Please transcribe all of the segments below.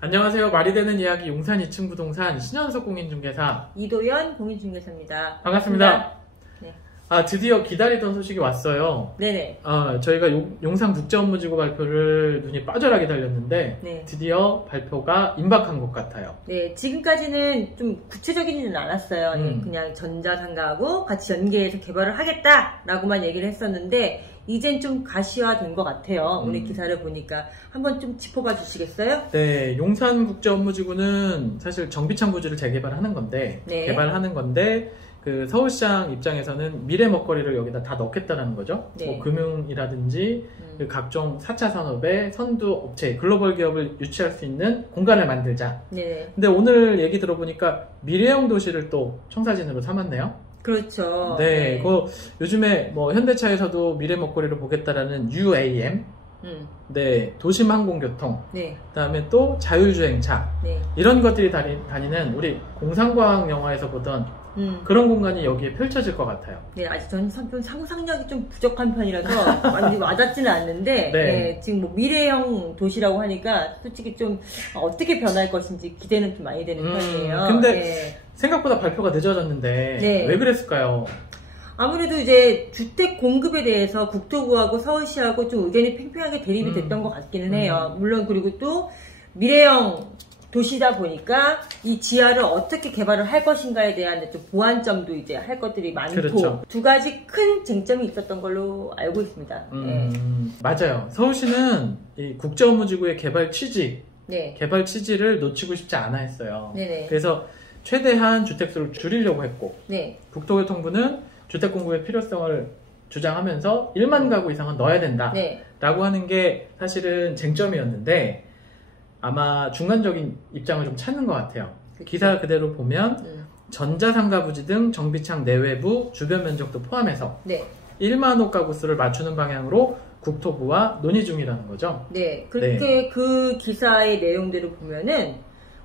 안녕하세요. 말이 되는 이야기 용산 2층 부동산 신현석 공인중개사 이도연 공인중개사입니다. 반갑습니다. 네. 드디어 기다리던 소식이 왔어요. 네네. 저희가 용산국제업무지구 발표를 눈이 빠져라 기다렸는데 네. 드디어 발표가 임박한 것 같아요. 네, 지금까지는 좀 구체적이지는 않았어요. 그냥 전자상가하고 같이 연계해서 개발을 하겠다라고만 얘기를 했었는데 이젠 좀 가시화된 것 같아요. 오늘 기사를 보니까 한번 좀 짚어봐 주시겠어요? 네, 용산국제업무지구는 사실 정비창 부지를 재개발하는 건데 네. 개발하는 건데 그 서울시장 입장에서는 미래 먹거리를 여기다 다 넣겠다라는 거죠. 네. 뭐 금융이라든지 그 각종 4차 산업의 선두 업체, 글로벌 기업을 유치할 수 있는 공간을 만들자. 네. 근데 오늘 얘기 들어보니까 미래형 도시를 또 청사진으로 삼았네요. 그렇죠. 네, 요즘에 뭐 현대차에서도 미래 먹거리를 보겠다라는 UAM, 네, 도심 항공교통, 네. 그다음에 또 자율주행차, 네. 이런 것들이 다니는 우리 공상과학 영화에서 보던 그런 공간이 여기에 펼쳐질 것 같아요. 네, 아직 저는 상상력이 좀 부족한 편이라서 많이 와닿지는 않는데, 네. 네, 지금 뭐 미래형 도시라고 하니까 솔직히 좀 어떻게 변할 것인지 기대는 좀 많이 되는 편이에요. 근데 네. 생각보다 발표가 늦어졌는데 네. 왜 그랬을까요? 아무래도 이제 주택 공급에 대해서 국토부하고 서울시하고 좀 의견이 팽팽하게 대립이 됐던 것 같기는 해요. 물론 그리고 또 미래형 도시다 보니까 이 지하를 어떻게 개발을 할 것인가에 대한 좀 보완점도 이제 할 것들이 많고 그렇죠. 두 가지 큰 쟁점이 있었던 걸로 알고 있습니다. 네. 맞아요. 서울시는 이 국제업무지구의 개발 취지, 네. 개발 취지를 놓치고 싶지 않아 했어요. 네네. 그래서 최대한 주택수를 줄이려고 했고, 네. 국토교통부는 주택 공급의 필요성을 주장하면서 1만 가구 이상은 넣어야 된다 네. 라고 하는 게 사실은 쟁점이었는데 아마 중간적인 입장을 좀 찾는 것 같아요. 그쵸. 기사 그대로 보면 전자상가 부지 등 정비창 내외부 주변 면적도 포함해서 네. 1만 호 가구 수를 맞추는 방향으로 국토부와 논의 중이라는 거죠. 네. 그렇게 그 기사의 내용대로 보면은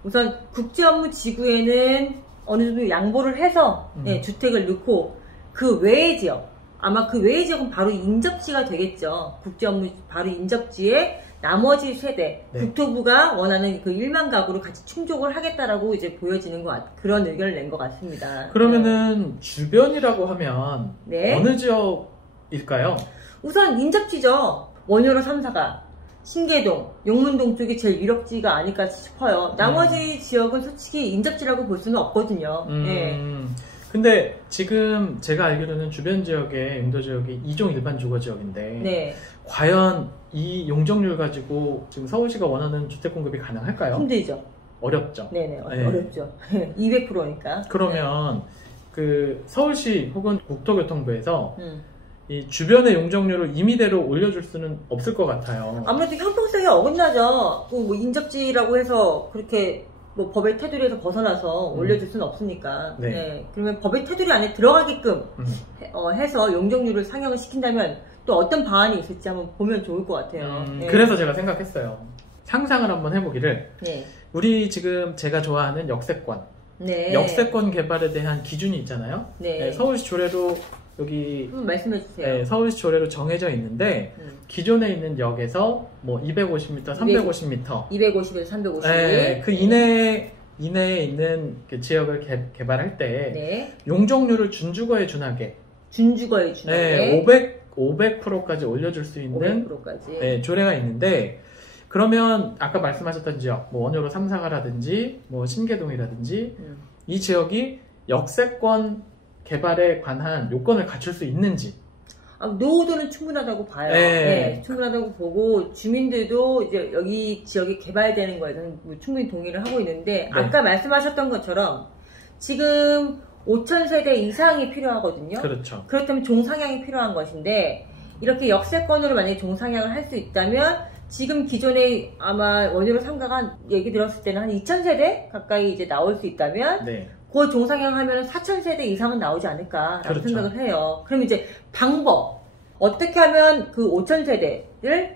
우선 국제업무지구에는 어느 정도 양보를 해서 네, 주택을 넣고 그 외의 지역, 아마 그 외의 지역은 바로 인접지가 되겠죠. 국제업무 바로 인접지에 나머지 세대, 네. 국토부가 원하는 그 1만 가구를 같이 충족을 하겠다라고 이제 보여지는 그런 의견을 낸 것 같습니다. 그러면은 주변이라고 하면 네. 어느 지역일까요? 우선 인접지죠. 원효로 3사가 신계동, 용문동 쪽이 제일 유력지가 아닐까 싶어요. 나머지 지역은 솔직히 인접지라고 볼 수는 없거든요. 네. 근데 지금 제가 알기로는 주변 지역의 용도 지역이 2종 일반 주거 지역인데 네. 과연 이 용적률 가지고 지금 서울시가 원하는 주택 공급이 가능할까요? 힘들죠. 어렵죠. 네네, 네. 어렵죠. 200%니까. 그러면 그 서울시 혹은 국토교통부에서 이 주변의 용적률을 임의대로 올려줄 수는 없을 것 같아요. 아무래도 형평성에 어긋나죠. 뭐 인접지라고 해서 그렇게 뭐 법의 테두리에서 벗어나서 올려줄 수는 없으니까. 네. 네. 그러면 법의 테두리 안에 들어가게끔 해서 용적률을 상향을 시킨다면 또 어떤 방안이 있을지 한번 보면 좋을 것 같아요. 네. 그래서 제가 생각했어요. 상상을 한번 해보기를. 네. 우리 지금 제가 좋아하는 역세권. 네. 역세권 개발에 대한 기준이 있잖아요. 네. 네, 서울시 조례로 여기 말씀해 주세요. 네, 서울시 조례로 정해져 있는데 기존에 있는 역에서 뭐 250m, 350m, 250에서 350. 네, 그 이내에 있는 그 지역을 개발할 때 네. 용적률을 준주거에 준하게 준주거에 준하게 네, 500%까지 올려줄 수 있는 500%까지. 네, 조례가 있는데 그러면 아까 말씀하셨던 지역, 뭐 원효로 3사가라든지 뭐 신계동이라든지 이 지역이 역세권 개발에 관한 요건을 갖출 수 있는지. 노후도는 충분하다고 봐요. 네. 네, 충분하다고 보고 주민들도 이제 여기 지역이 개발되는 거에 대해서는 뭐 충분히 동의를 하고 있는데 네. 아까 말씀하셨던 것처럼 지금 5,000세대 이상이 필요하거든요. 그렇죠. 그렇다면 종상향이 필요한 것인데 이렇게 역세권으로 만약에 종상향을 할 수 있다면 지금 기존에 아마 원효로 3가가 얘기 들었을 때는 한 2,000세대 가까이 이제 나올 수 있다면 네. 그 종상향 하면 4,000세대 이상은 나오지 않을까라고 그렇죠. 생각을 해요. 그럼 이제 방법 어떻게 하면 그 5,000세대를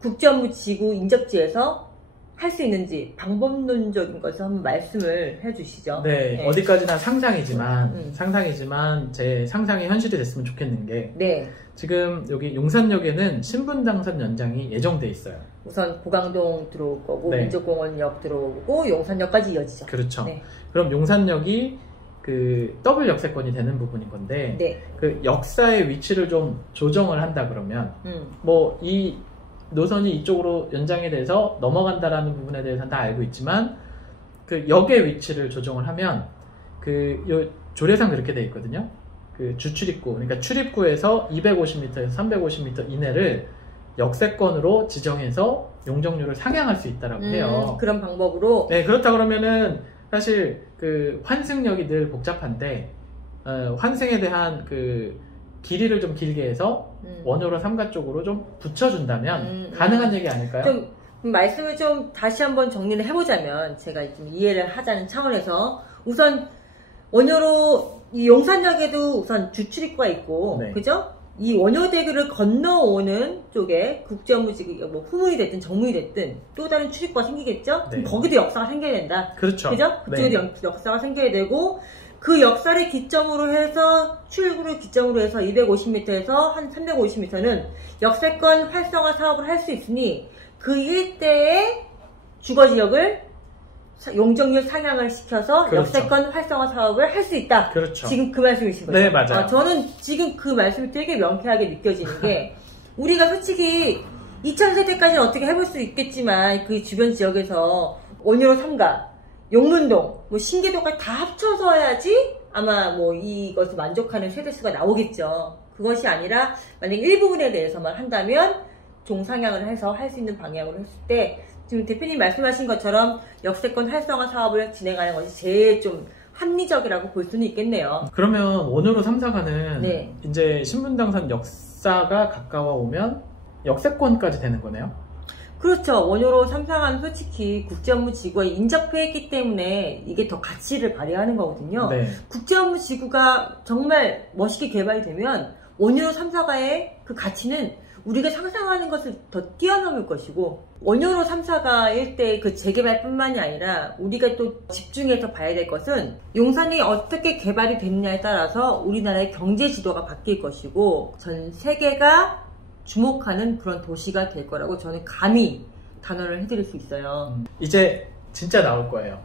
국제업무지구 인접지에서 할 수 있는지 방법론적인 것을 한번 말씀을 해주시죠. 네, 네. 어디까지나 상상이지만 제 상상이 현실이 됐으면 좋겠는 게 네. 지금 여기 용산역에는 신분당선 연장이 예정돼 있어요. 우선 고강동 들어올 거고 네. 민족공원역 들어오고 용산역까지 이어지죠. 그렇죠. 네. 그럼 용산역이 그 더블 역세권이 되는 부분인 건데 네. 그 역사의 위치를 좀 조정을 한다 그러면 뭐 이 노선이 이쪽으로 연장이 돼서 넘어간다라는 부분에 대해서는 다 알고 있지만 그 역의 위치를 조정을 하면 그 요 조례상 그렇게 돼 있거든요. 그 주출입구, 그러니까 출입구에서 250m에서 350m 이내를 역세권으로 지정해서 용적률을 상향할 수 있다라고 해요. 그런 방법으로. 네, 그렇다 그러면은 사실 그 환승역이 늘 복잡한데 환승에 대한 그 길이를 좀 길게 해서 원효로 3가 쪽으로 좀 붙여준다면 가능한 얘기 아닐까요? 좀 말씀을 좀 다시 한번 정리를 해보자면 제가 좀 이해를 하자는 차원에서 우선 원효로 이 용산역에도 우선 주출입구가 있고 네. 그죠? 이 원효대교를 건너오는 쪽에 국제업무지구 뭐 후문이 됐든 정문이 됐든 또 다른 출입구가 생기겠죠? 네. 거기도 역사가 생겨야 된다. 그렇죠. 그죠? 그쪽에도 네. 역사가 생겨야 되고 그 역사를 기점으로 해서 출구를 기점으로 해서 250m에서 한 350m는 역세권 활성화 사업을 할 수 있으니 그 일대의 주거지역을 용적률 상향을 시켜서 그렇죠. 역세권 활성화 사업을 할 수 있다. 그렇죠. 지금 그 말씀이신 거죠? 네, 맞아요. 저는 지금 그 말씀이 되게 명쾌하게 느껴지는 게 우리가 솔직히 2000세대까지는 어떻게 해볼 수 있겠지만 그 주변 지역에서 원효로 3가 용문동, 뭐 신계동까지 다 합쳐서 해야지 아마 뭐 이것을 만족하는 세대수가 나오겠죠. 그것이 아니라 만약 일부분에 대해서만 한다면 종상향을 해서 할 수 있는 방향으로 했을 때 지금 대표님 말씀하신 것처럼 역세권 활성화 사업을 진행하는 것이 제일 좀 합리적이라고 볼 수는 있겠네요. 그러면 원효로 3사가는 네. 이제 신분당선 역사가 가까워오면 역세권까지 되는 거네요? 그렇죠. 원효로 3사가는 솔직히 국제업무지구에 인접해 있기 때문에 이게 더 가치를 발휘하는 거거든요. 네. 국제업무지구가 정말 멋있게 개발이 되면 원효로 3사가의 그 가치는 우리가 상상하는 것을 더 뛰어넘을 것이고 원효로 3사가 일대의 그 재개발뿐만이 아니라 우리가 또 집중해서 봐야 될 것은 용산이 어떻게 개발이 됐느냐에 따라서 우리나라의 경제 지도가 바뀔 것이고 전 세계가 주목하는 그런 도시가 될 거라고 저는 감히 단언을 해드릴 수 있어요. 이제 진짜 나올 거예요.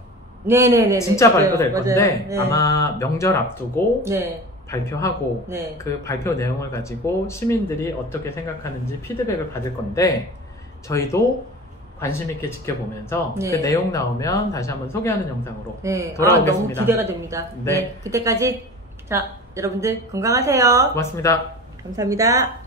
네네네. 진짜 발표될 맞아요. 건데 네. 아마 명절 앞두고 네. 발표하고 네. 그 발표 내용을 가지고 시민들이 어떻게 생각하는지 피드백을 받을 건데 저희도 관심 있게 지켜보면서 네. 그 내용 나오면 다시 한번 소개하는 영상으로 네. 돌아오겠습니다. 너무 기대가 됩니다. 네. 네. 그때까지 자 여러분들 건강하세요. 고맙습니다. 감사합니다.